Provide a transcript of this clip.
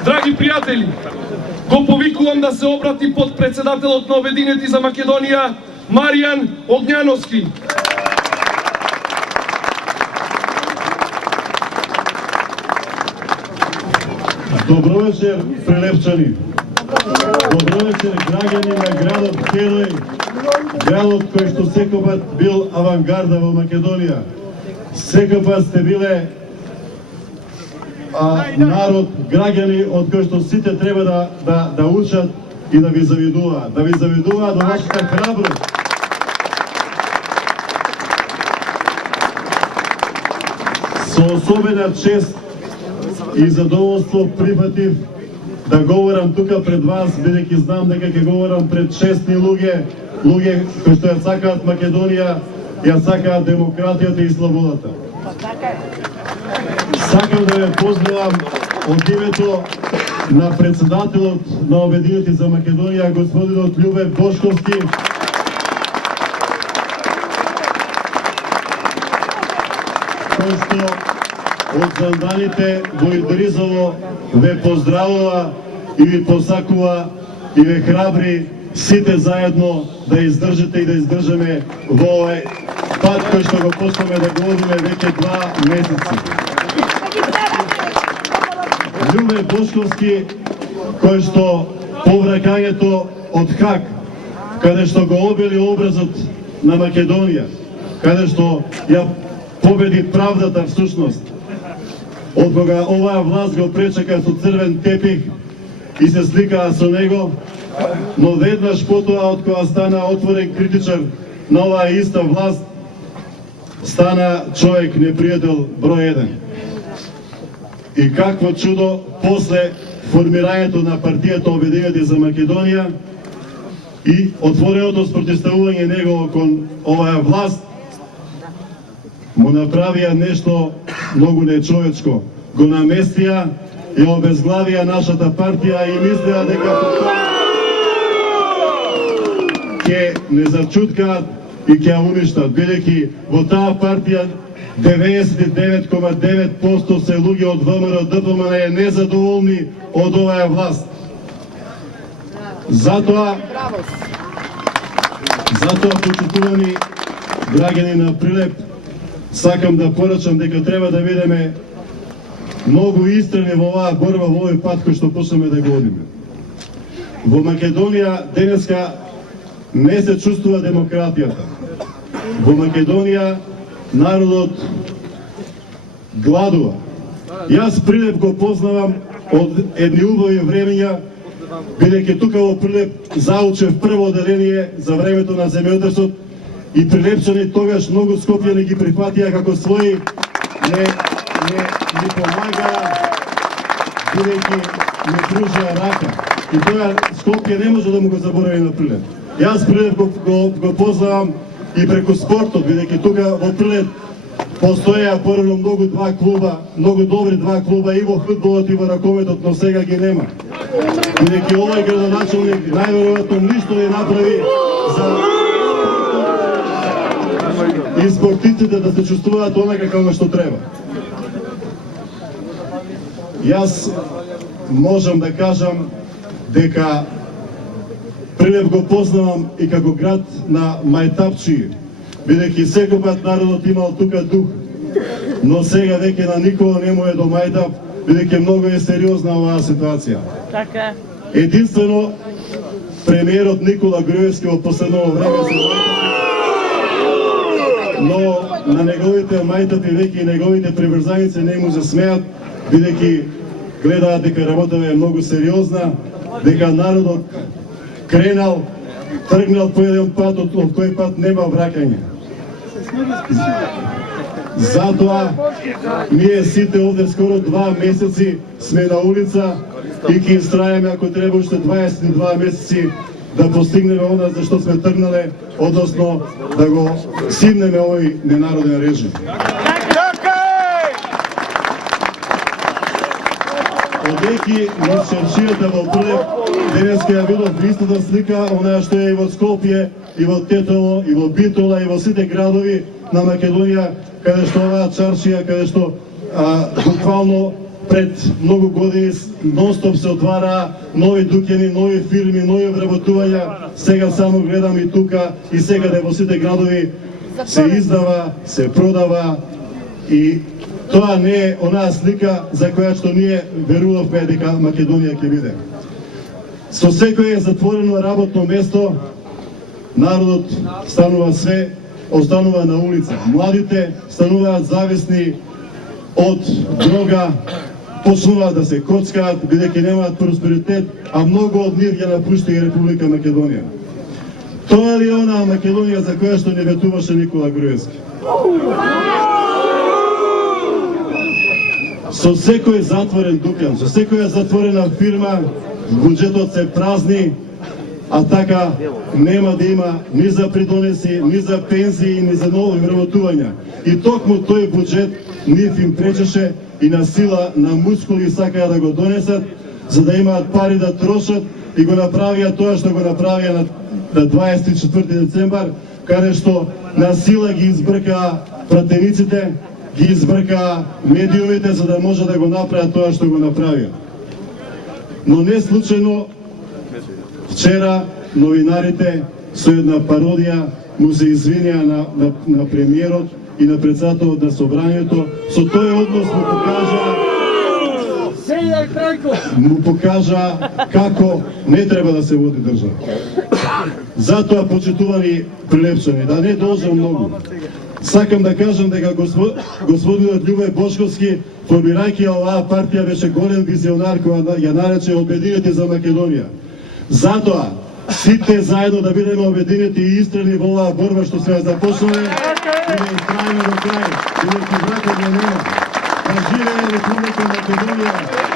Драги пријатели, го повикувам да се обрати под председателот на Обединети за Македонија, Маријан Огњановски. Добро вечер, Прилепчани. Добро вечер, граѓани на градот Херој, градот кој што секогаш бил авангарда во Македонија. Секогаш сте биле народ, граѓани од кои што сите треба да учат и да ви завидуваат. Да ви завидуваат до вашата храброст. Со особена чест и задоволство прифатив да говорам тука пред вас, бидејќи знам дека ќе говорам пред честни луѓе кои што ја сакаат Македонија, ја сакаат демократијата и слободата. Сакам да ве поздравам од името на председателот на Обединети за Македонија, господинот Љубе Бошковски, кој што од занданите во Идризово ве поздравува и ви посакува и ве храбри сите заедно да издржите и да издржаме во овој пат кој што го почнеме да го одиме веќе 2 месеци. Љубе Бошковски, кој што по враќањето од Хаг, каде што го обели образот на Македонија, каде што ја победи правдата всушност, од кога оваа власт го пречека со црвен тепих и се сликаа со него, но веднаш потоа од кога стана отворен критичар на оваа иста власт, стана човек непријател број 1. И какво чудо, после формирањето на партијата Обединети за Македонија и отвореното спротивставување негово кон оваа власт, му направија нешто многу нечовечко. Го наместија, ја обезглавија нашата партија и мислеа дека ќе не зачуткаат и ќе ја уништат, бидејќи во таа партија 99,9% се луѓе од ВМРО ДПМН е незадоволни од оваа власт. Затоа, почитувани граѓани на Прилеп, сакам да порачам дека треба да бидеме многу истрени во оваа борба, во овој пат кој што почнеме да го одиме. Во Македонија денеска не се чувствува демократијата. Во Македонија народот гладува. Јас Прилеп го познавам од едни убави времења, бидејќи тука во Прилеп заучев прво оделение за времето на земјотресот и прилепчани тогаш многу скопјани ги прифатија како своји, не помагаа, бидејќи не пружаа рака. И тоа Скопје не може да му го заборави на Прилеп. Јас Прилеп го познавам и преку спортот, бидејќи тука во Прилеп постоеа порано многу два клуба, многу добри два клуба и во фудбалот и во ракометот, но сега ги нема. Бидејќи овој градоначалник најверојатно ништо не направи за и спортистите да се чувствуваат онака како што треба. Јас можам да кажам дека Прилеп го познавам и како град на мајтапчии, бидејќи секој пат народот имал тука дух, но сега веќе на никого не му е до мајтап, бидејќи многу е сериозна оваа ситуација. Така. Единствено, премиерот Никола Груевски во последно време се но на неговите мајтапи веќе и неговите приврзаници не му засмеат, бидејќи гледаат дека работата е многу сериозна, дека народот кренал, тргнал по еден пат, од кој пат нема враќање. Затоа, ние сите овде скоро 2 месеци сме на улица и ќе истраеме, ако треба, уште 22 месеци да постигнеме она за што сме тргнале, односно да го симнеме овој ненароден режим. Одејќи низ шершијата во Прилеп, денеска ја видов истата слика, онаа што е и во Скопје, и во Тетово, и во Битола, и во сите градови на Македонија, каде што оваа чаршија, каде што буквално пред многу години нон-стоп се отвара нови дуќани, нови фирми, нови вработувања. Сега само гледам и тука и секаде во сите градови се издава, се продава и тоа не е онаа слика за која што ние верувавме дека Македонија ќе биде. Со секое затворено работно место народот станува све, останува на улица. Младите стануваат зависни од дрога, почнуваат да се коцкаат, бидејќи немаат просперитет, а многу од нив ја напушти и Република Македонија. Тоа ли е онаа Македонија за која што не ветуваше Никола Груевски? Со секој затворен дукан, со секоја затворена фирма, буџетот се празни, а така нема да има ни за придонеси, ни за пензии, ни за нови вработувања. И токму тој буџет нив им пречеше и на сила, на мускули сакаа да го донесат, за да имаат пари да трошат и го направија тоа што го направија на 24 децембар, каде што на сила ги избркаа пратениците, ги избркаа медиумите за да може да го направат тоа што го направија. Но не случајно вчера новинарите со една пародија му се извинија на премиерот и на председателот на собранието. Со тој однос му покажа како не треба да се води држава. Затоа, почитувани прилепчани, да не должам многу, сакам да кажам дека господинот Љубе Бошковски, формирајќи оваа партија, беше голем визионар која ја нарече Обединети за Македонија. Затоа, сите заедно да бидеме обединети и истрени во оваа борба што сме започнале и да истрајаме до крај, бидејќи вракот не нема. Да живее Република Македонија!